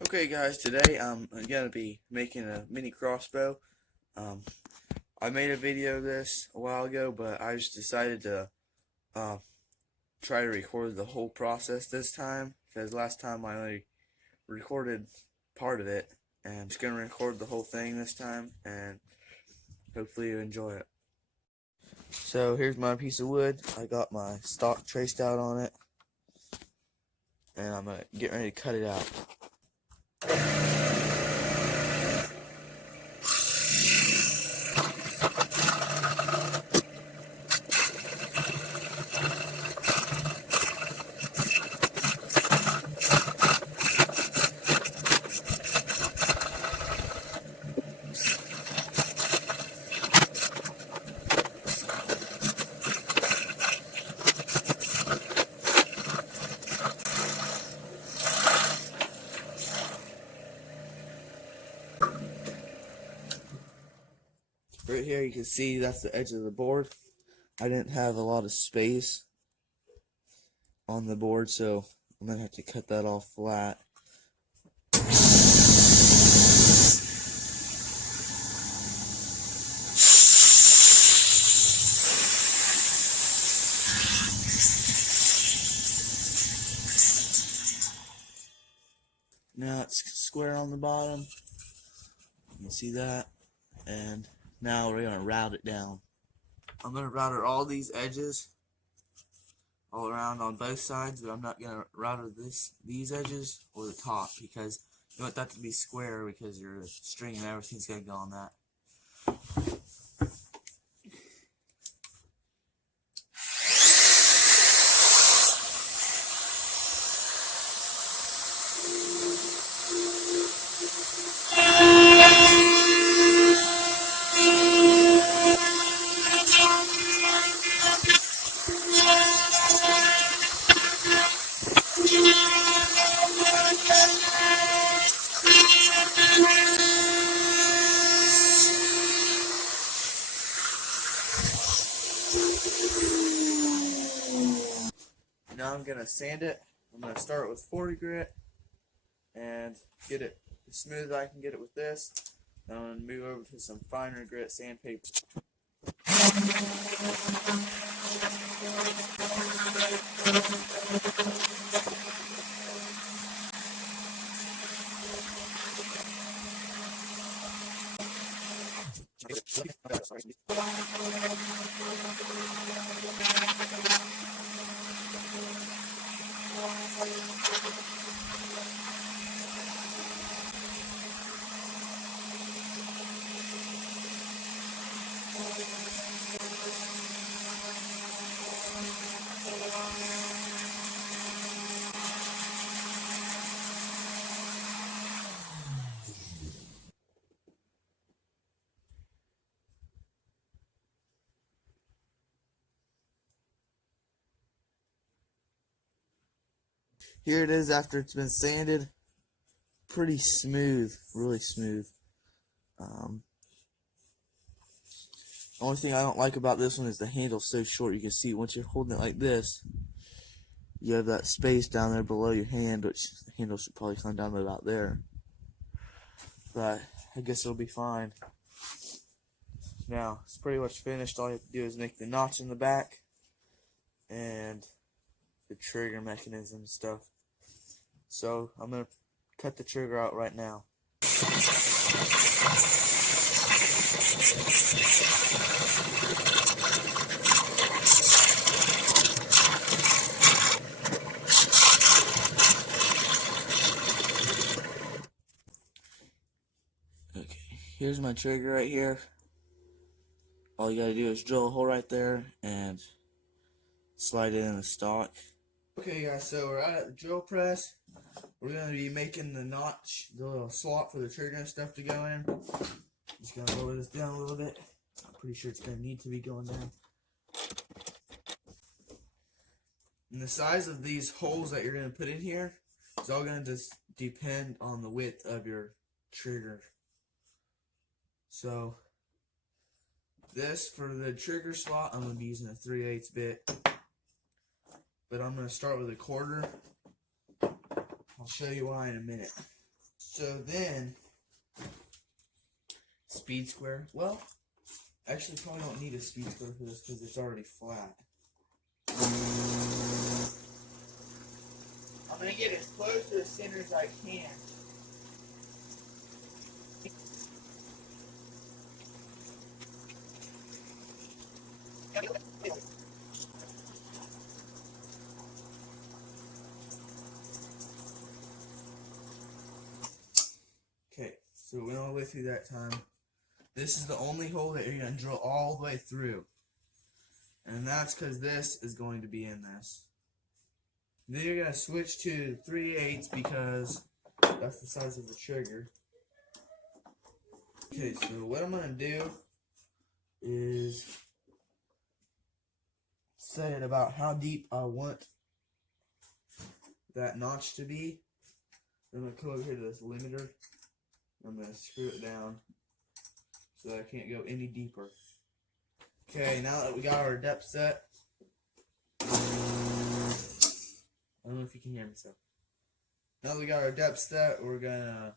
Okay guys, today I'm gonna be making a mini crossbow. Um, I made a video of this a while ago, but I just decided to uh, try to record the whole process this time, because last time I only recorded part of it, and I'm just gonna record the whole thing this time, and hopefully you enjoy it. So here's my piece of wood. I got my stock traced out on it, and I'm gonna get ready to cut it out. Right here you can see that's the edge of the board. I didn't have a lot of space on the board, so I'm gonna have to cut that off flat. Now it's square on the bottom. You can see that. And now we're gonna route it down. I'm gonna router all these edges all around on both sides, but I'm not gonna router these edges or the top, because you want that to be square, because your string and everything's gonna go on that. Now I'm gonna sand it. I'm gonna start with 40 grit and get it as smooth as I can get it with this. Then I'm gonna move over to some finer grit sandpaper. Here it is after it's been sanded. Pretty smooth, really smooth. Only thing I don't like about this one is the handle's so short. You can see once you're holding it like this, you have that space down there below your hand, which the handle should probably come down to about there. But I guess it'll be fine. Now, it's pretty much finished. All you have to do is make the notch in the back and the trigger mechanism and stuff. So I'm going to cut the trigger out right now. Okay, here's my trigger right here. All you gotta do is drill a hole right there and slide it in the stock. Okay guys, so we're out at the drill press. We're gonna be making the notch, the little slot for the trigger and stuff to go in. Just gonna lower this down a little bit. I'm pretty sure it's gonna need to be going down. And the size of these holes that you're gonna put in here is all gonna just depend on the width of your trigger. So this, for the trigger slot, I'm going to be using a 3/8 bit. But I'm going to start with a 1/4. I'll show you why in a minute. So then, speed square. Well, actually probably don't need a speed square for this because it's already flat. I'm going to get as close to the center as I can. Okay, so we went all the way through that time. This is the only hole that you're going to drill all the way through. And that's because this is going to be in this. Then you're going to switch to 3/8 because that's the size of the trigger. Okay, so what I'm going to do is set it about how deep I want that notch to be. I'm going to come over here to this limiter. I'm going to screw it down so that I can't go any deeper. Okay, now that we got our depth set, I don't know if you can hear me, so. Now that we got our depth set, we're going to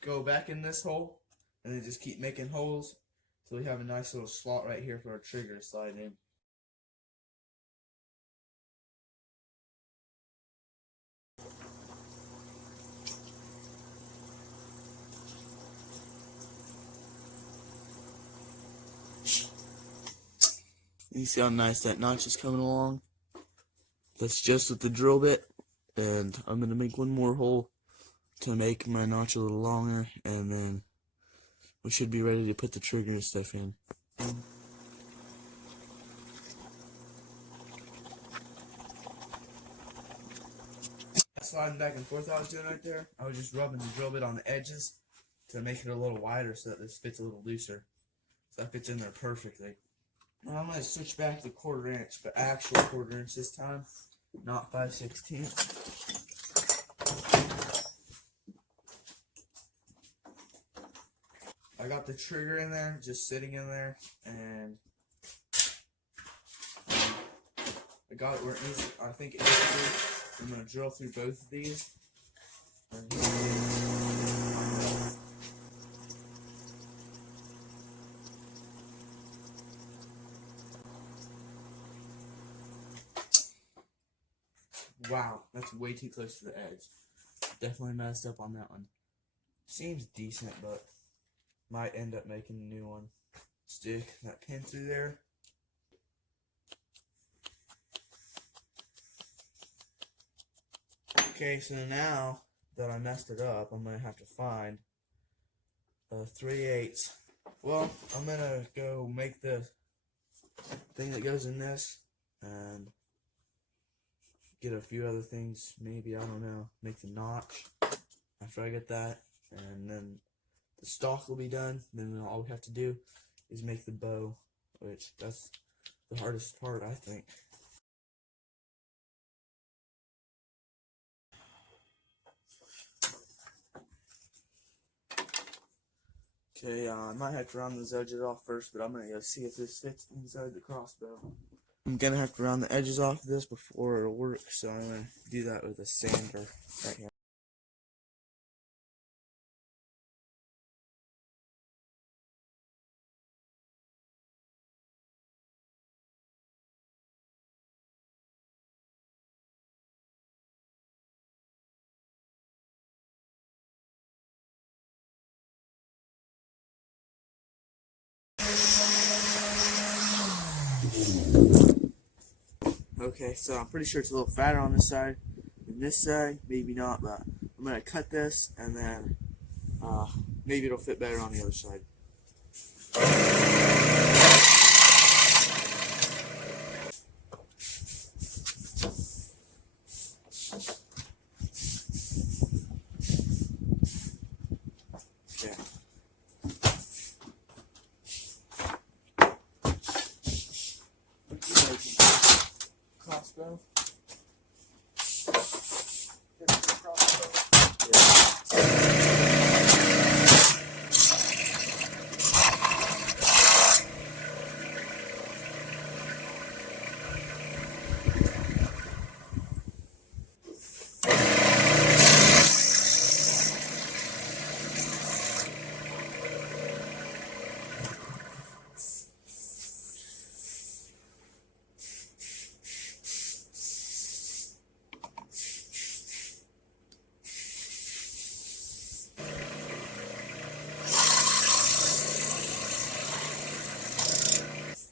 go back in this hole and then just keep making holes so we have a nice little slot right here for our trigger to slide in. You see how nice that notch is coming along? That's just with the drill bit, and I'm going to make one more hole to make my notch a little longer, and then we should be ready to put the trigger and stuff in. That sliding back and forth I was doing right there, I was just rubbing the drill bit on the edges to make it a little wider so that this fits a little looser. So that fits in there perfectly. Now I'm going to switch back to 1/4 inch, but actual 1/4 inch this time, not 5/16. I got the trigger in there, just sitting in there, and I got it where it needs, I think it needs to be. I'm going to drill through both of these. Wow, that's way too close to the edge. Definitely messed up on that one. Seems decent, but might end up making a new one. Stick that pin through there. Okay, so now that I messed it up, I'm going to have to find a 3/8. Well, I'm going to go make the thing that goes in this and get a few other things, maybe, I don't know, make the notch after I get that, and then the stock will be done. Then all we have to do is make the bow, which that's the hardest part, I think. Okay, I might have to round those edges off first, but I'm going to go see if this fits inside the crossbow. I'm going to have to round the edges off this before it'll work, so I'm going to do that with a sander right here. Okay, so I'm pretty sure it's a little fatter on this side than this side, maybe not, but I'm going to cut this and then maybe it'll fit better on the other side. Okay. Crossbow.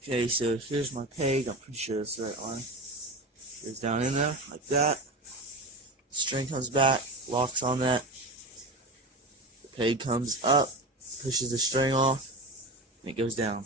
Okay, so here's my peg. I'm pretty sure that's the right one. Goes down in there like that. String comes back, locks on that. The peg comes up, pushes the string off, and it goes down.